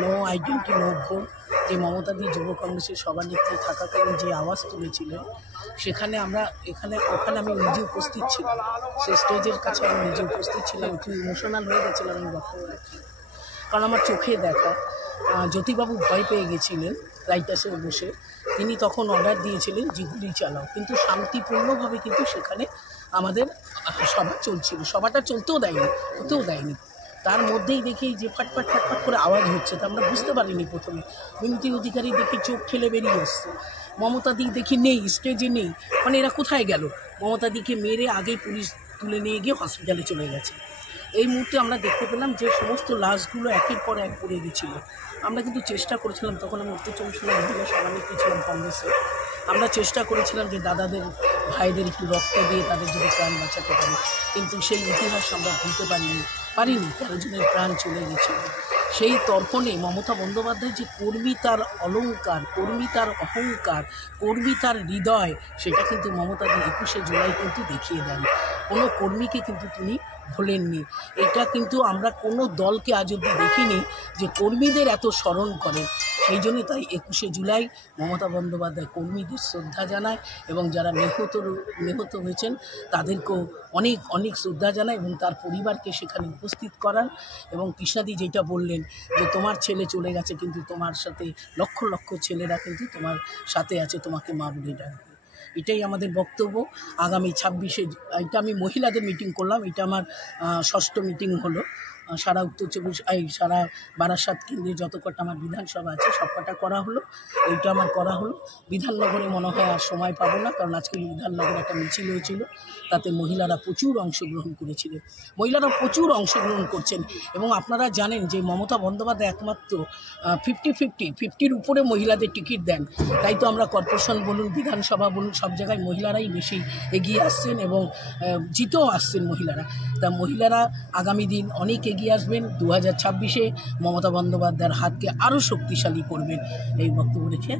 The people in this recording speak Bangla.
নো আইডেন্টি নো ভোট যে মমতাদি যুব কংগ্রেসের সভানেত্রী থাকাকালীন যে আওয়াজ তুলেছিলেন, সেখানে ওখানে আমি নিজে উপস্থিত ছিলাম। সেই স্টেজের কাছে আমি নিজে উপস্থিত ছিলাম, একটু ইমোশনাল হয়ে গেছিলাম আমি বক্তব্য রাখি, কারণ আমার চোখে দেখা জ্যোতিবাবু ভয় পেয়ে গেছিলেন রাইটাসে বসে। তিনি তখন অর্ডার দিয়েছিলেন যে গুলি চালাও, কিন্তু শান্তিপূর্ণভাবে কিন্তু সেখানে আমাদের সভা চলছিল। সভাটা চলতেও দেয়নি। তার মধ্যেই দেখি যে ফাটফাট করে আওয়াজ হচ্ছে, তা আমরা বুঝতে পারিনি প্রথমে। মিনতি অধিকারী দেখি চোখ ঠেলে বেরিয়ে এসছে, মমতাদি দেখি নেই, স্টেজে নেই, মানে এরা কোথায় গেল? মমতাদিকে মেরে আগেই পুলিশ তুলে নিয়ে গিয়ে হসপিটালে চলে গেছে। এই মুহূর্তে আমরা দেখতে পেলাম যে সমস্ত লাশগুলো একের পর এক পড়ে গেছিলো। আমরা কিন্তু চেষ্টা করেছিলাম, তখন আমি উত্তর চব্বিশ পরগনা মহিলা সভানেত্রী ছিলাম কংগ্রেসে, আমরা চেষ্টা করেছিলাম যে দাদাদের ভাইদের একটু রক্ত দিয়ে তাদের যদি প্রাণ বাঁচাতে পারি, কিন্তু সেই ইতিহাস আমরা ভুলতে পারিনি। 13 জনের প্রাণ চলে গেছিল। সেই তর্পণে মমতা বন্দ্যোপাধ্যায় যে কর্মী তার অলঙ্কার, কর্মী তার অহংকার, কর্মী তার হৃদয়, সেটা কিন্তু মমতাদি 21শে জুলাই কিন্তু দেখিয়ে দেন। কোনো কর্মীকে কিন্তু তিনি ভোলেননি। এটা কিন্তু আমরা কোনো দলকে আজ অবধি দেখিনি যে কর্মীদের এত স্মরণ করেন। সেই জন্য তাই 21শে জুলাই মমতা বন্দ্যোপাধ্যায় কর্মীদের শ্রদ্ধা জানায়, এবং যারা নিহত হয়েছেন তাদেরকেও অনেক শ্রদ্ধা জানায়, এবং তার পরিবারকে সেখানে উপস্থিত করান। এবং কৃষ্ণাদি যেটা বললেন যে তোমার ছেলে চলে গেছে, কিন্তু তোমার সাথে লক্ষ লক্ষ ছেলেরা কিন্তু তোমার সাথে আছে, তোমাকে মা বলে ডাকবে। এটাই আমাদের বক্তব্য। আগামী 26শে, এটা আমি মহিলাদের মিটিং করলাম, এটা আমার 6ষ্ঠ মিটিং হলো। সারা উত্তর চব্বিশ সারা বারাসাত কেন্দ্রে যত কটা আমার বিধানসভা আছে সব কটা করা হলো। এইটা আমার করা হলো। বিধাননগরে মনে হয় আর সময় পাবো না, কারণ আজকে বিধাননগরে একটা মিছিল হয়েছিল, তাতে মহিলারা প্রচুর অংশগ্রহণ করেছিলেন। মহিলারা প্রচুর অংশগ্রহণ করছেন, এবং আপনারা জানেন যে মমতা বন্দ্যোপাধ্যায় একমাত্র 50-50-50-র উপরে মহিলাদের টিকিট দেন। তাই তো আমরা কর্পোরেশন বলুন, বিধানসভা বলুন, সব জায়গায় মহিলারাই বেশি এগিয়ে আসছেন, এবং জিতেও আসছেন মহিলারা। তা মহিলারা আগামী দিন অনেক এগিয়ে আসবেন। 2026-এ মমতা বন্দ্যোপাধ্যায়ের হাতকে আরও শক্তিশালী করবেন। এই বক্তব্য রেখে